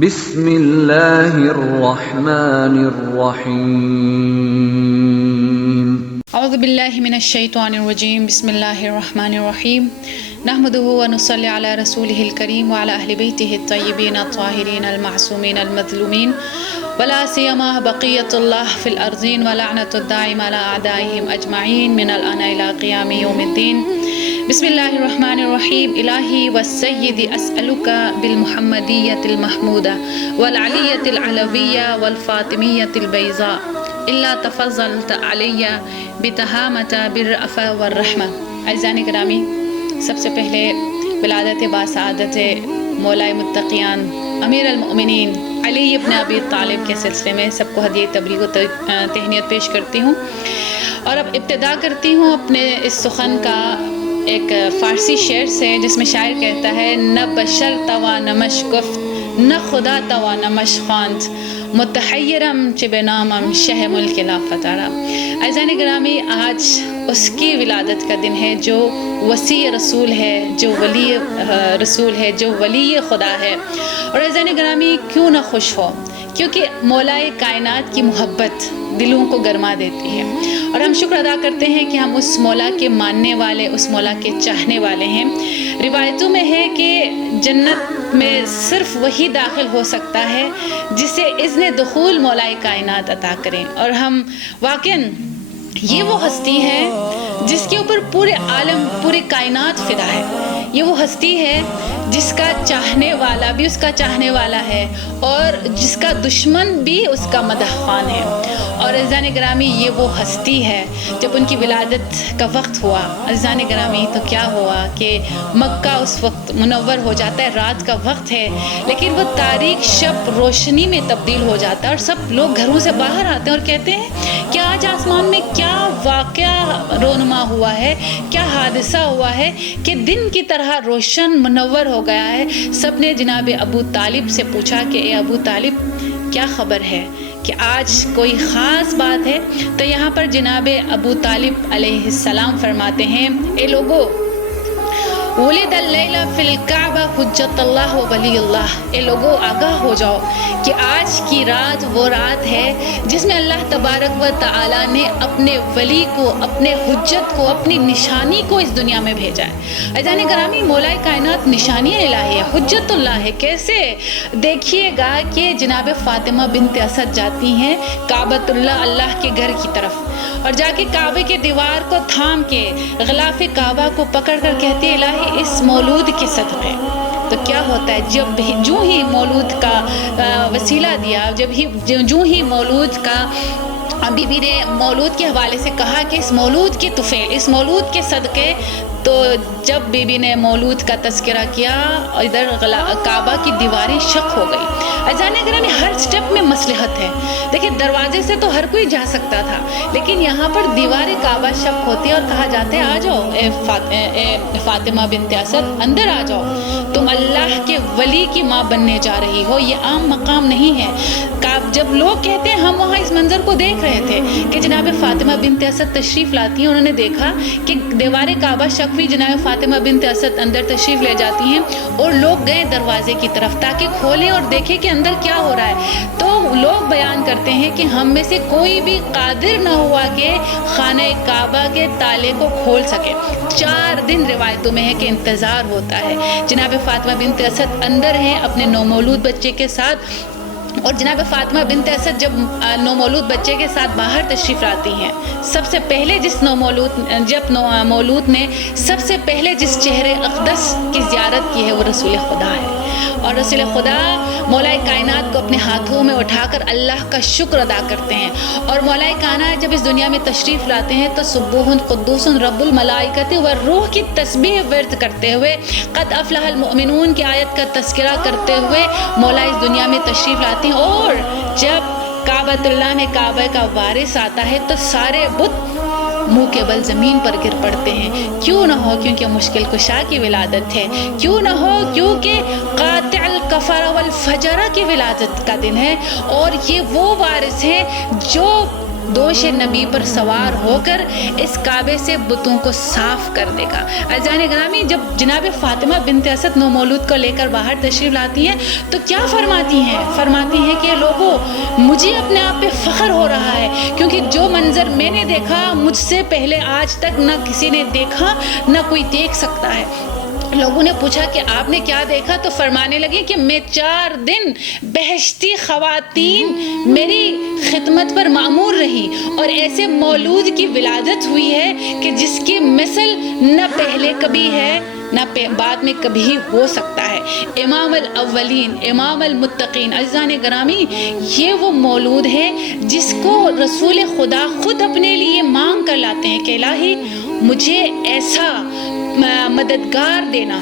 بسم اللہ الرحمن الرحیم اعوذ باللہ من الشیطان الرجیم بسم اللہ الرحمن الرحیم نحمدہ ونصلی علی رسولہ الکریم وعلی اہل بیتہ الطیبین الطاہرین المعصومین المظلومین ولا سیما بقیۃ اللہ فی الارضین ولعنۃ الدائم علی اعدائہم اجمعین من الان الی قیام یوم الدین بسم اللہ الرحمن الرحیم الہی والسید اسألک بالمحمدیۃ المحمودہ والعلیۃ العلویہ والفاطمیۃ البیضاء الا تفضلت علی بتہامۃ بالرأفہ والرحمہ۔ عزیزان گرامی، سب سے پہلے ولادت باسعادت مولا متقیان امیر المؤمنین علی ابن ابی طالب کے سلسلے میں سب کو ہدیہ تبریک و تہنیت پیش کرتی ہوں، اور اب ابتدا کرتی ہوں اپنے اس سخن کا ایک فارسی شعر سے، جس میں شاعر کہتا ہے: نہ بشر توانمش گفت، نہ خدا توانمش خواند، متحیرم چہ بنامم شہ ملک لا فتارا۔ عزیزان گرامی، آج اس کی ولادت کا دن ہے جو وسیع رسول ہے، جو ولی رسول ہے، جو ولی خدا ہے۔ اور عزیزان گرامی، کیوں نہ خوش ہو، کیونکہ مولا کائنات کی محبت دلوں کو گرما دیتی ہے، اور ہم شکر ادا کرتے ہیں کہ ہم اس مولا کے ماننے والے، اس مولا کے چاہنے والے ہیں۔ روایتوں میں ہے کہ جنت میں صرف وہی داخل ہو سکتا ہے جسے اذن دخول مولا کائنات عطا کریں، اور ہم واقعاً یہ وہ ہستی ہے جس کے اوپر پورے عالم، پوری کائنات فدا ہے۔ یہ وہ ہستی ہے جس کا چاہنے والا بھی اس کا چاہنے والا ہے، اور جس کا دشمن بھی اس کا مدح خوان ہے۔ اور عزیزان گرامی، یہ وہ ہستی ہے، جب ان کی ولادت کا وقت ہوا عزیزان گرامی تو کیا ہوا کہ مکہ اس وقت منور ہو جاتا ہے، رات کا وقت ہے، لیکن وہ تاریک شب روشنی میں تبدیل ہو جاتا ہے، اور سب لوگ گھروں سے باہر آتے ہیں اور کہتے ہیں کہ آج آسمان میں کیا واقعہ رونما ہوا ہے، کیا حادثہ ہوا ہے کہ دن کی طرح روشن منور ہو گیا ہے۔ سب نے جناب ابو طالب سے پوچھا کہ اے ابو طالب، کیا خبر ہے کہ آج کوئی خاص بات ہے؟ تو یہاں پر جناب ابو طالب علیہ السلام فرماتے ہیں: اے لوگو، ولد اللیل فی الکعبہ حجت اللہ و ولی اللہ۔ اے لوگو، آگاہ ہو جاؤ کہ آج کی رات وہ رات ہے جس میں اللہ تبارک و تعالی نے اپنے ولی کو، اپنے حجت کو، اپنی نشانی کو اس دنیا میں بھیجا ہے۔ عزیزان گرامی، مولا کائنات نشانی الہی ہے، حجت اللہ ہے۔ کیسے؟ دیکھیے گا کہ جناب فاطمہ بنت اسد جاتی ہیں کعبۃ اللہ، اللہ کے گھر کی طرف، اور جا کے کعبے کے دیوار کو تھام کے غلاف کعبہ کو پکڑ کر کہتی ہے: الہی، اس مولود کے صدقے۔ تو کیا ہوتا ہے، جو ہی مولود کا وسیلہ دیا، جو ہی مولود کا بی بی نے مولود کے حوالے سے کہا کہ اس مولود کی طفیل، اس مولود کے صدقے، تو جب بی بی نے مولود کا تذکرہ کیا، ادھر کعبہ کی دیواریں شق ہو گئی۔ عزیزان گرامی، ہر سٹیپ میں مصلحت ہے۔ دیکھیں، دروازے سے تو ہر کوئی جا سکتا تھا، لیکن یہاں پر دیوار کعبہ شق ہوتی ہے اور کہا جاتا ہے: آ جاؤ اے فاطمہ بنت اسد، اندر آ جاؤ، تم اللہ کے ولی کی ماں بننے جا رہی ہو، یہ عام مقام نہیں ہے۔ جب لوگ کہتے ہیں، ہم وہاں اس منظر کو دیکھ رہے تھے کہ جناب فاطمہ بنت اسد تشریف لاتی ہیں، انہوں نے دیکھا کہ دیوار کعبہ شق ہوئی، جناب فاطمہ بنت اسد اندر تشریف لے جاتی ہیں، اور لوگ گئے دروازے کی طرف تاکہ کھولیں اور دیکھیں کہ اندر کیا ہو رہا ہے۔ تو لوگ بیان کرتے ہیں کہ ہم میں سے کوئی بھی قادر نہ ہوا کہ خانہ کعبہ کے تالے کو کھول سکے۔ 4 دن روایتوں میں ہے کہ انتظار ہوتا ہے۔ جناب فاطمہ بنت اسد اندر ہیں اپنے نومولود بچے کے ساتھ، اور جناب فاطمہ بنت اسد جب نومولود بچے کے ساتھ باہر تشریف لاتی ہیں، سب سے پہلے مولود نے سب سے پہلے جس چہرے اقدس کی زیارت کی ہے وہ رسول خدا ہے، اور رسول خدا مولا کائنات کو اپنے ہاتھوں میں اٹھا کر اللہ کا شکر ادا کرتے ہیں۔ اور مولا کائنات جب اس دنیا میں تشریف لاتے ہیں تو سبوح قدوس رب الملائکۃ والروح کی تسبیح ورد کرتے ہوئے، قد افلح المؤمنون کی آیت کا تذکرہ کرتے ہوئے مولا اس دنیا میں تشریف لاتے ہیں۔ اور جب کعبۃ اللہ میں کعبہ کا وارث آتا ہے تو سارے بت منہ کے بل زمین پر گر پڑتے ہیں۔ کیوں نہ ہو؟ کیونکہ مشکل کشا کی ولادت ہے۔ کیوں نہ ہو؟ کیونکہ قاطع الکفر والفجر کی ولادت کا دن ہے، اور یہ وہ وارث ہے جو دوش نبی پر سوار ہو کر اس کعبے سے بتوں کو صاف کر دے گا۔ عزیزان گرامی، جب جناب فاطمہ بنت اسد نومولود کو لے کر باہر تشریف لاتی ہیں تو کیا فرماتی ہیں؟ فرماتی ہیں کہ لوگوں، مجھے اپنے آپ پہ فخر ہو رہا ہے، کیونکہ جو منظر میں نے دیکھا مجھ سے پہلے آج تک نہ کسی نے دیکھا، نہ کوئی دیکھ سکتا ہے۔ لوگوں نے پوچھا کہ آپ نے کیا دیکھا؟ تو فرمانے لگے کہ میں 4 دن بہشتی خواتین میری خدمت پر مأمور رہی، اور ایسے مولود کی ولادت ہوئی ہے کہ جس کی مثل نہ پہلے کبھی ہے نہ بعد میں کبھی ہو سکتا ہے۔ امام الاولین، امام المتقین۔ عزیزان گرامی، یہ وہ مولود ہے جس کو رسول خدا خود اپنے لیے مانگ کر لاتے ہیں کہ الہی مجھے ایسا مددگار دینا۔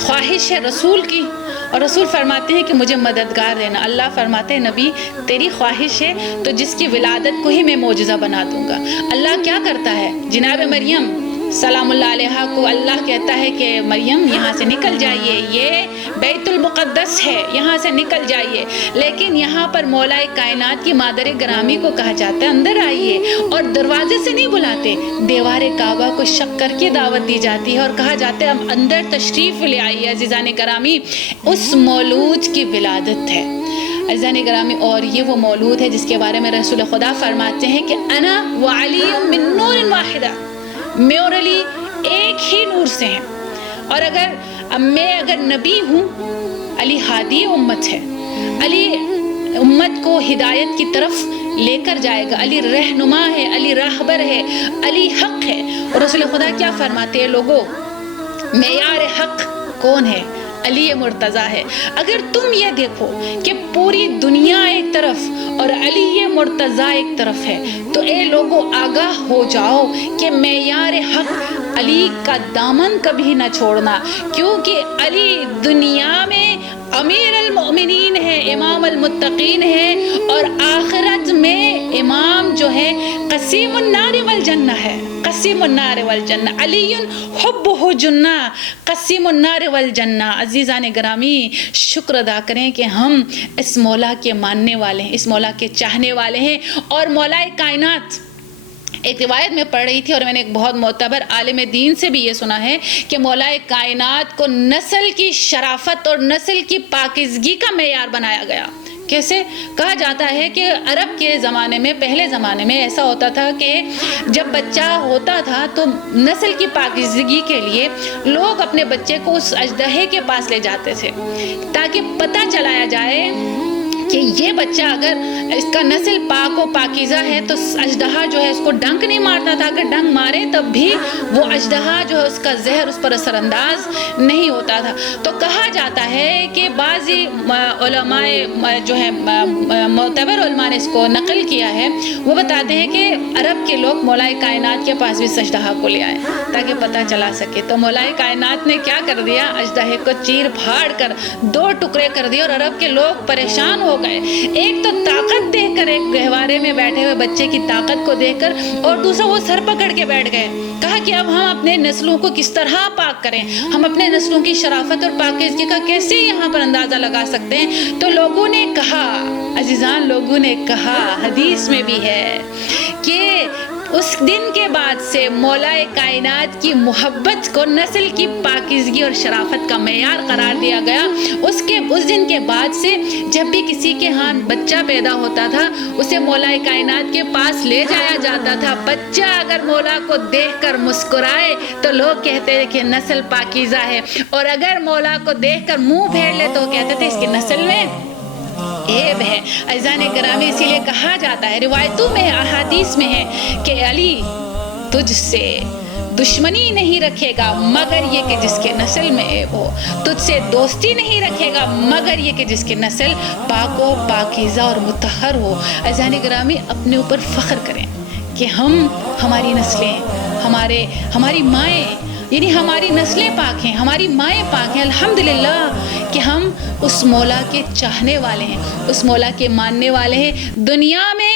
خواہش ہے رسول کی، اور رسول فرماتے ہیں کہ مجھے مددگار دینا۔ اللہ فرماتے ہیں نبی تیری خواہش ہے تو جس کی ولادت کو ہی میں معجزہ بنا دوں گا۔ اللہ کیا کرتا ہے؟ جناب مریم سلام اللہ علیہا کو اللہ کہتا ہے کہ مریم یہاں سے نکل جائیے، یہ بیت المقدس ہے، یہاں سے نکل جائیے۔ لیکن یہاں پر مولا کائنات کی مادر گرامی کو کہا جاتا ہے اندر آئیے، اور دروازے سے نہیں بلاتے، دیوار کعبہ کو شق کر کے دعوت دی جاتی ہے اور کہا جاتا ہے اب اندر تشریف لے آئیے۔ عزیزان گرامی، اس مولود کی ولادت ہے عزیزان گرامی، اور یہ وہ مولود ہے جس کے بارے میں رسول خدا فرماتے ہیں کہ انا وعلی من نور واحدہ، میں اور علی ایک ہی نور سے ہیں، اور اگر نبی ہوں، علی ہادی امت ہے، علی امت کو ہدایت کی طرف لے کر جائے گا، علی رہنما ہے، علی راہبر ہے، علی حق ہے۔ اور رسول خدا کیا فرماتے ہیں؟ لوگوں، معیار حق کون ہے؟ علی مرتضیٰ ہے۔ اگر تم یہ دیکھو کہ پوری دنیا ایک طرف اور علی مرتضیٰ ایک طرف ہے، تو اے لوگوں آگاہ ہو جاؤ کہ معیار حق علی کا دامن کبھی نہ چھوڑنا، کیونکہ علی دنیا میں امیر المؤمنین ہے، امام المتقین ہے، اور آخرت میں امام جو ہے قسیم النار والجنہ ہے، قسیم النار والجنہ، علی حبہ جنہ قسیم النار والجنہ۔ عزیزان گرامی، شکر ادا کریں کہ ہم اس مولا کے ماننے والے ہیں، اس مولا کے چاہنے والے ہیں، اور مولا کائنات، ایک روایت میں پڑھ رہی تھی اور میں نے ایک بہت معتبر عالم دین سے بھی یہ سنا ہے کہ مولا کائنات کو نسل کی شرافت اور نسل کی پاکیزگی کا معیار بنایا گیا۔ کیسے؟ کہا جاتا ہے کہ عرب کے زمانے میں، پہلے زمانے میں ایسا ہوتا تھا کہ جب بچہ ہوتا تھا تو نسل کی پاکیزگی کے لیے لوگ اپنے بچے کو اس اژدہے کے پاس لے جاتے تھے تاکہ پتہ چلایا جائے کہ یہ بچہ اگر اس کا نسل پاک و پاکیزہ ہے تو اژدہا جو ہے اس کو ڈنک نہیں مارتا تھا، اگر ڈنک مارے تب بھی وہ اژدہا جو ہے اس کا زہر اس پر اثر انداز نہیں ہوتا تھا۔ تو کہا جاتا ہے کہ بعضی علماء جو ہے معتبر علماء نے اس کو نقل کیا ہے، وہ بتاتے ہیں کہ عرب کے لوگ مولا کائنات کے پاس بھی اژدہا کو لے آئے تاکہ پتہ چلا سکے۔ تو مولا کائنات نے کیا کر دیا؟ اژدہے کو چیر پھاڑ کر 2 ٹکڑے کر دیے، اور عرب کے لوگ پریشان ہو گئے۔ ایک تو طاقت دیکھ کر، ایک گہوارے میں بیٹھے ہوئے بچے کی طاقت کو دیکھ کر، اور دوسرا وہ سر پکڑ کے بیٹھ گئے۔ کہا کہ اب ہم اپنے نسلوں کو کس طرح پاک کریں، ہم اپنے نسلوں کی شرافت اور پاکیزگی کا کیسے یہاں پر اندازہ لگا سکتے ہیں؟ تو لوگوں نے کہا، عزیزان لوگوں نے کہا، حدیث میں بھی ہے کہ اس دن کے بعد سے مولا کائنات کی محبت کو نسل کی پاکیزگی اور شرافت کا معیار قرار دیا گیا۔ اس دن کے بعد سے جب بھی کسی کے ہاں بچہ پیدا ہوتا تھا اسے مولا کائنات کے پاس لے جایا جاتا تھا۔ بچہ اگر مولا کو دیکھ کر مسکرائے تو لوگ کہتے ہیں کہ نسل پاکیزہ ہے، اور اگر مولا کو دیکھ کر منہ پھیر لے تو کہتے تھے اس کی نسل میں عیب ہے۔ عزیزان گرامی، اسی لیے کہا جاتا ہے، روایتوں میں، احادیث میں ہے کہ علی تجھ سے دشمنی نہیں رکھے گا مگر یہ کہ جس کے نسل میں عیب ہو، تجھ سے دوستی نہیں رکھے گا مگر یہ کہ جس کی نسل پاک و پاکیزہ اور مطہر ہو۔ عزیزان گرامی، اپنے اوپر فخر کریں کہ ہماری نسلیں، ہماری مائیں، یعنی ہماری نسلیں پاک ہیں، ہماری مائیں پاک ہیں، الحمدللہ کہ ہم اس مولا کے چاہنے والے ہیں، اس مولا کے ماننے والے ہیں۔ دنیا میں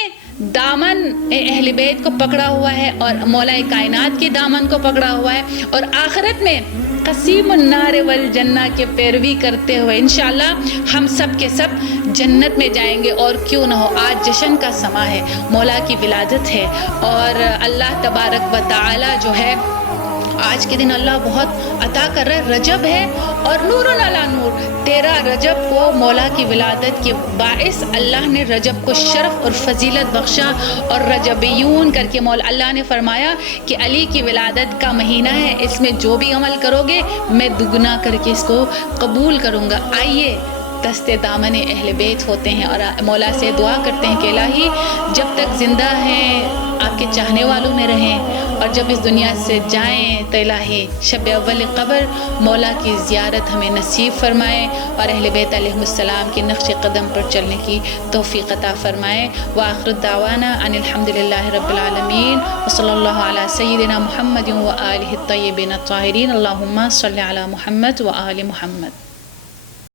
دامن اہل بیت کو پکڑا ہوا ہے اور مولا کائنات کے دامن کو پکڑا ہوا ہے، اور آخرت میں قسیم النار والجنہ کے پیروی کرتے ہوئے انشاءاللہ ہم سب کے سب جنت میں جائیں گے. اور کیوں نہ ہو, آج جشن کا سما ہے, مولا کی ولادت ہے, اور اللہ تبارک و تعالی جو ہے آج کے دن اللہ بہت عطا کر رہا ہے. رجب ہے اور نور علی نور, 13 رجب کو مولا کی ولادت کے باعث اللہ نے رجب کو شرف اور فضیلت بخشا, اور رجبیون کر کے مولا اللہ نے فرمایا کہ علی کی ولادت کا مہینہ ہے, اس میں جو بھی عمل کرو گے میں دگنا کر کے اس کو قبول کروں گا. آئیے دست دامن اہل بیت ہوتے ہیں اور مولا سے دعا کرتے ہیں کہ الہی جب تک زندہ ہیں آپ کے چاہنے والوں میں رہیں, اور جب اس دنیا سے جائیں تو الہی شب اول قبر مولا کی زیارت ہمیں نصیب فرمائے, اور اہل بیت علیہ السلام کے نقش قدم پر چلنے کی توفیق عطا فرمائے. وآخر الدعوانا ان الحمدللہ رب العالمین, وصلی اللہ علی سیدنا محمد و آلہ الطیبین الطاہرین. اللہم صلی علی محمد و آل محمد.